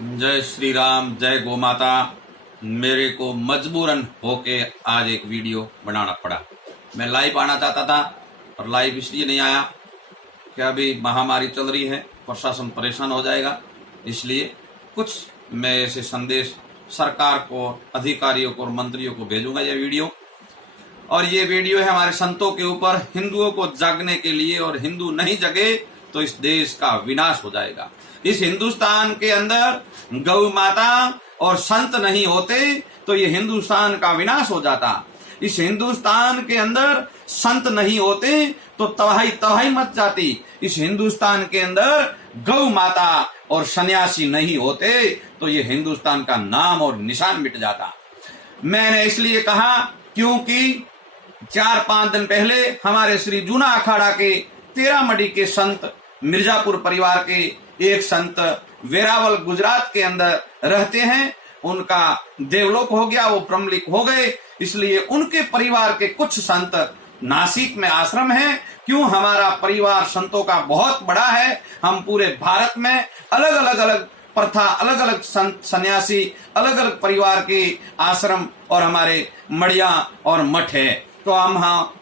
जय श्री राम, जय गौ माता। मेरे को मजबूरन होके आज एक वीडियो बनाना पड़ा। मैं लाइव आना चाहता था और लाइव इसलिए नहीं आया कि अभी महामारी चल रही है, प्रशासन परेशान हो जाएगा। इसलिए कुछ मैं ऐसे संदेश सरकार को, अधिकारियों को और मंत्रियों को भेजूंगा ये वीडियो। और ये वीडियो है हमारे संतों के ऊपर, हिंदुओं को जागने के लिए। और हिंदू नहीं जगे तो इस देश का विनाश हो जाएगा। इस हिंदुस्तान के अंदर गौ माता और संत नहीं होते तो ये हिंदुस्तान का विनाश हो जाता। इस हिंदुस्तान के अंदर संत नहीं होते तो तबाही तबाही मच जाती। इस हिंदुस्तान के अंदर गौ माता और सन्यासी नहीं होते तो ये हिंदुस्तान का नाम और निशान मिट जाता। मैंने इसलिए कहा क्योंकि 4-5 दिन पहले हमारे श्री जूना अखाड़ा के 13 मडी के संत, मिर्जापुर परिवार के एक संत वेरावल गुजरात के अंदर रहते हैं, उनका देवलोक हो गया, वो ब्रह्मलीक हो गए। इसलिए उनके परिवार के कुछ संत नासिक में आश्रम है। क्यों? हमारा परिवार संतों का बहुत बड़ा है। हम पूरे भारत में अलग अलग प्रथा, अलग अलग संत सन्यासी, अलग अलग परिवार के आश्रम और हमारे मड़िया और मठ है। तो हम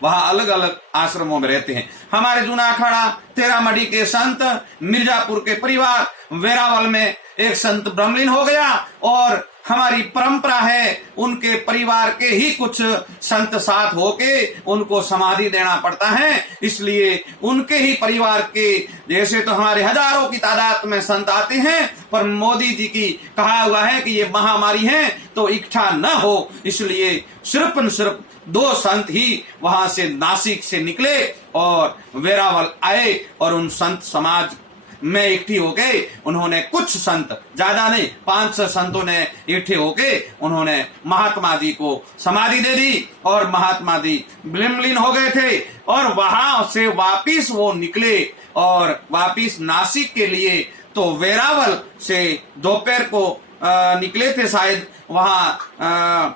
वहां अलग अलग आश्रमों में रहते हैं। हमारे जूना अखाड़ा 13 मडी के संत, मिर्जापुर के परिवार, वेरावल में एक संत ब्रह्मलीन हो गया। और हमारी परंपरा है उनके परिवार के ही कुछ संत साथ होके उनको समाधि देना पड़ता है। इसलिए उनके ही परिवार के जैसे तो हमारे हजारों की तादाद में संत आते हैं, पर मोदी जी की कहा हुआ है कि ये महामारी है तो इकट्ठा न हो। इसलिए सिर्फ 2 संत ही वहां से नासिक से निकले और वेरावल आए और उन संत समाज में इकट्ठी हो गए। उन्होंने कुछ संत, ज्यादा नहीं, 500 संतों ने इकट्ठे होके उन्होंने महात्मा जी को समाधि दे दी और महात्मा जी ब्रह्मलीन हो गए थे। और वहां से वापिस वो निकले और वापिस नासिक के लिए। तो वेरावल से दोपहर को निकले थे शायद। वहां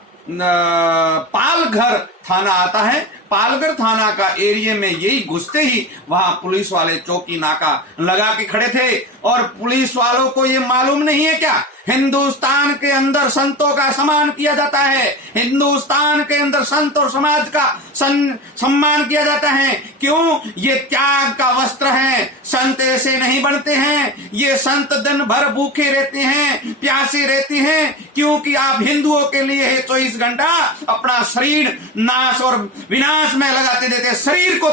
पालघर थाना आता है, पालघर थाना का एरिया में यही घुसते ही वहां पुलिस वाले चौकी नाका लगा के खड़े थे। और पुलिस वालों को ये मालूम नहीं है क्या हिंदुस्तान के अंदर संतों का सम्मान किया जाता है, हिंदुस्तान के अंदर संत और समाज का सम्मान किया जाता है। क्यों? ये त्याग का वस्त्र है। संत ऐसे नहीं बनते हैं। ये संत दिन भर भूखे रहते हैं, प्यासे रहते हैं, क्योंकि आप हिंदुओं के लिए 24 घंटा अपना शरीर नाश और विनाश में लगाते देते, शरीर को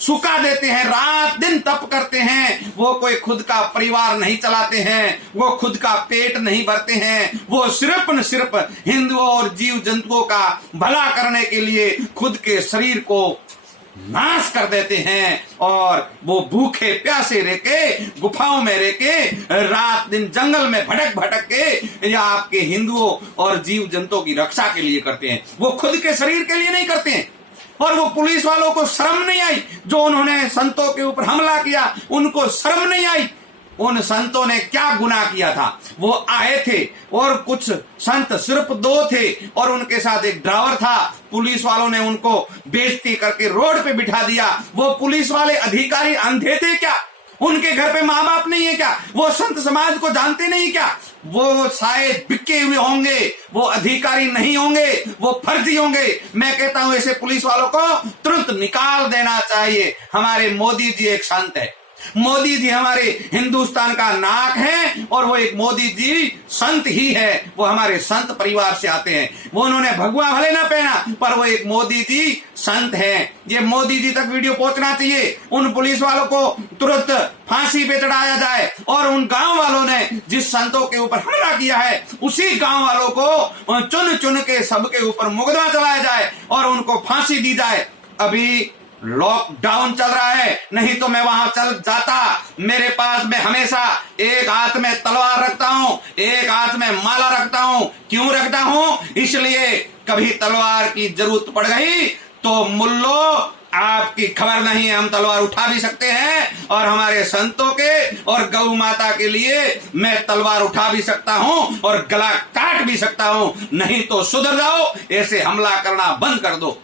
सुखा देते हैं, रात दिन तप करते हैं। वो कोई खुद का परिवार नहीं चलाते हैं, वो खुद का पेट नहीं भरते हैं। वो सिर्फ न सिर्फ हिंदुओं और जीव जंतुओं का भला करने के लिए खुद के शरीर को नाश कर देते हैं। और वो भूखे प्यासे रह के, गुफाओं में रह के, रात दिन जंगल में भटक के या आपके हिंदुओं और जीव जंतुओं की रक्षा के लिए करते हैं। वो खुद के शरीर के लिए नहीं करते हैं। और वो पुलिस वालों को शर्म नहीं आई जो उन्होंने संतों के ऊपर हमला किया, उनको शर्म नहीं आई। उन संतों ने क्या गुनाह किया था? वो आए थे और कुछ संत, सिर्फ 2 थे और उनके साथ एक ड्राइवर था। पुलिस वालों ने उनको बेइज्जती करके रोड पे बिठा दिया। वो पुलिस वाले अधिकारी अंधे थे क्या? उनके घर पे माँ बाप नहीं है क्या? वो संत समाज को जानते नहीं क्या? वो शायद बिके हुए होंगे, वो अधिकारी नहीं होंगे, वो फर्जी होंगे। मैं कहता हूं ऐसे पुलिस वालों को तुरंत निकाल देना चाहिए। हमारे मोदी जी एक संत है, मोदी जी हमारे हिंदुस्तान का नाक है और वो एक मोदी जी संत ही है। वो हमारे संत परिवार से आते हैं। वो उन्होंने भगवा भले ना पहना, पर वो एक मोदी जी संत है। ये मोदी जी तक वीडियो पहुंचना चाहिए। उन पुलिस वालों को तुरंत फांसी पे चढ़ाया जाए और उन गांव वालों ने जिस संतों के ऊपर हमला किया है उसी गांव वालों को चुन चुन के सबके ऊपर मुकदमा चलाया जाए और उनको फांसी दी जाए। अभी लॉकडाउन चल रहा है, नहीं तो मैं वहां चल जाता। मेरे पास में हमेशा एक हाथ में तलवार रखता हूं, एक हाथ में माला रखता हूं। क्यों रखता हूं? इसलिए कभी तलवार की जरूरत पड़ गई तो मुल्लो आपकी खबर नहीं है, हम तलवार उठा भी सकते हैं। और हमारे संतों के और गौ माता के लिए मैं तलवार उठा भी सकता हूं और गला काट भी सकता हूं। नहीं तो सुधर जाओ, ऐसे हमला करना बंद कर दो।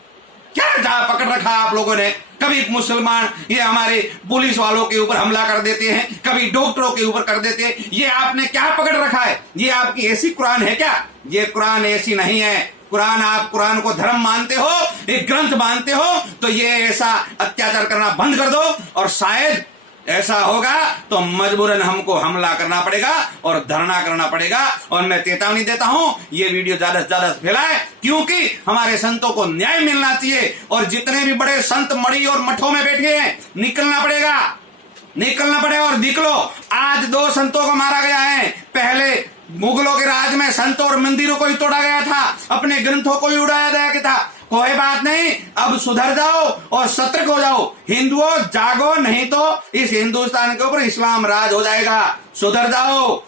क्या जहां पकड़ रखा आप लोगों ने? कभी मुसलमान ये हमारे पुलिस वालों के ऊपर हमला कर देते हैं, कभी डॉक्टरों के ऊपर कर देते हैं। ये आपने क्या पकड़ रखा है? ये आपकी ऐसी कुरान है क्या? ये कुरान ऐसी नहीं है। कुरान, आप कुरान को धर्म मानते हो, एक ग्रंथ मानते हो, तो ये ऐसा अत्याचार करना बंद कर दो। और शायद ऐसा होगा तो मजबूरन हमको हमला करना पड़ेगा और धरना करना पड़ेगा। और मैं चेतावनी देता हूं, ये वीडियो ज्यादा से ज्यादा फैलाए, क्योंकि हमारे संतों को न्याय मिलना चाहिए। और जितने भी बड़े संत मड़ी और मठों में बैठे हैं, निकलना पड़ेगा और निकलो। आज 2 संतों को मारा गया है। पहले मुगलों के राज में संतों और मंदिरों को ही तोड़ा गया था, अपने ग्रंथों को ही उड़ाया गया था। कोई बात नहीं, अब सुधर जाओ और सतर्क हो जाओ। हिंदुओं जागो, नहीं तो इस हिंदुस्तान के ऊपर इस्लाम राज हो जाएगा। सुधर जाओ,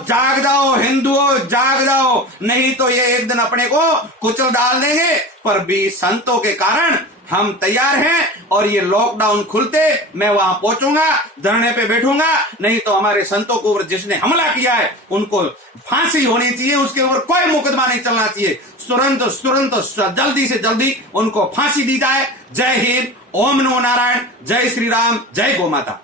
जाग जाओ हिंदुओं, जाग जाओ, नहीं तो ये एक दिन अपने को कुचल डाल देंगे। पर भी संतों के कारण हम तैयार हैं, और ये लॉकडाउन खुलते मैं वहां पहुंचूंगा, धरने पे बैठूंगा। नहीं तो हमारे संतों के ऊपर जिसने हमला किया है उनको फांसी होनी चाहिए, उसके ऊपर कोई मुकदमा नहीं चलना चाहिए। तुरंत जल्दी से जल्दी उनको फांसी दी जाए। जय हिंद, ओम नमो नारायण, जय श्री राम, जय गौ माता।